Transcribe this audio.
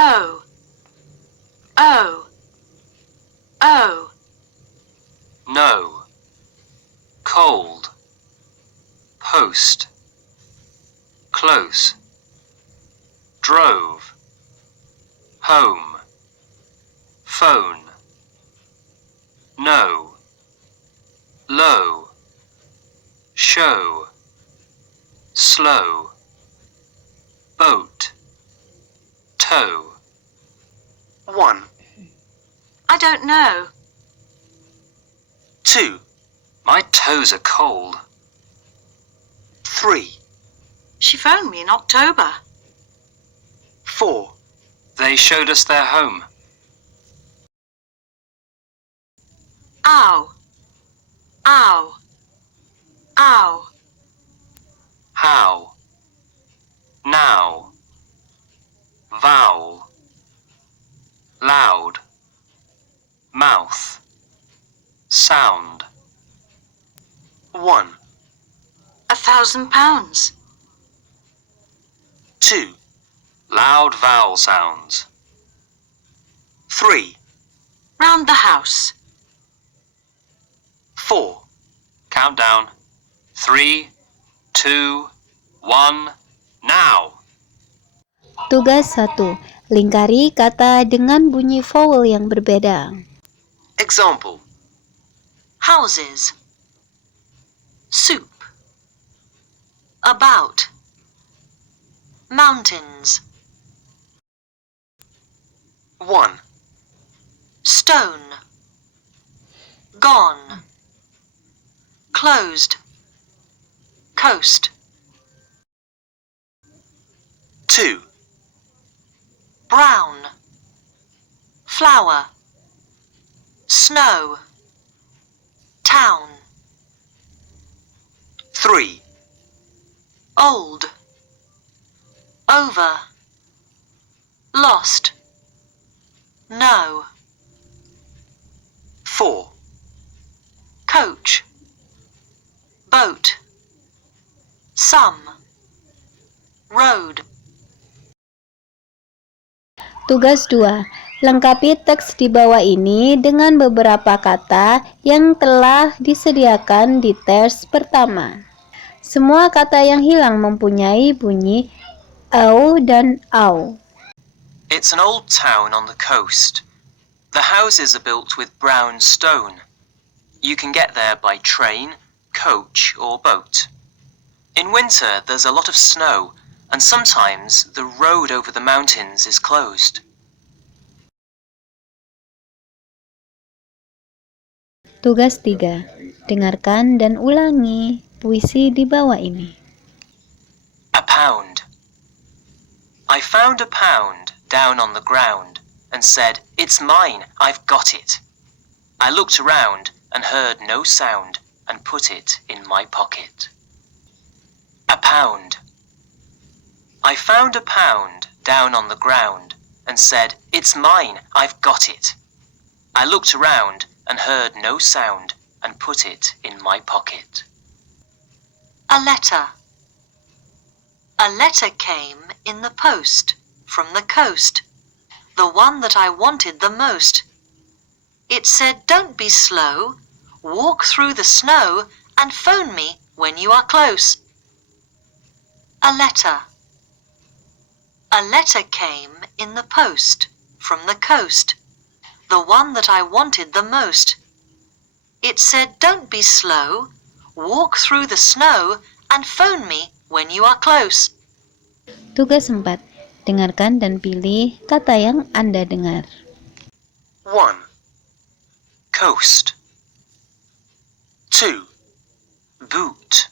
O, O, O. No. Cold. Post. Close. Drove. Home. Phone. No. Low. Show. Slow. Boat. Toe. 1. I don't know. 2. My toes are cold. 3. She phoned me in October. 4. They showed us their home. Ow, ow, ow. How. Now. Vowel. Loud. Mouth. Sound. 1. £1,000. 2. Loud vowel sounds. 3. Round the house. 4. Count down. 3, 2, 1, now. Tugas 1. Lingkari kata dengan bunyi vowel yang berbeda. Example. Houses. Soup. About. Mountains. 1. Stone. Gone. Closed. Coast. 2. Brown. Flower. Snow. Town. 3. Old. Over. Lost. No. 4. Coach. Boat. Some. Road. Tugas 2. Lengkapi teks di bawah ini dengan beberapa kata yang telah disediakan di tes pertama. Semua kata yang hilang mempunyai bunyi au dan au. It's an old town on the coast. The houses are built with brown stone. You can get there by train, coach, or boat. In winter, there's a lot of snow, and sometimes the road over the mountains is closed. Tugas 3. Dengarkan dan ulangi puisi di bawah ini. A pound. I found a pound down on the ground and said, "It's mine, I've got it." I looked around and heard no sound and put it in my pocket. A pound. I found a pound down on the ground and said, "It's mine, I've got it." I looked around and heard no sound and put it in my pocket. A letter. A letter came in the post from the coast, the one that I wanted the most. It said, "Don't be slow, walk through the snow and phone me when you are close." A letter. A letter came in the post from the coast, the one that I wanted the most. It said, "Don't be slow, walk through the snow and phone me when you are close." Tugas 4. Dengarkan dan pilih kata yang Anda dengar. 1. Coast. 2. Boot.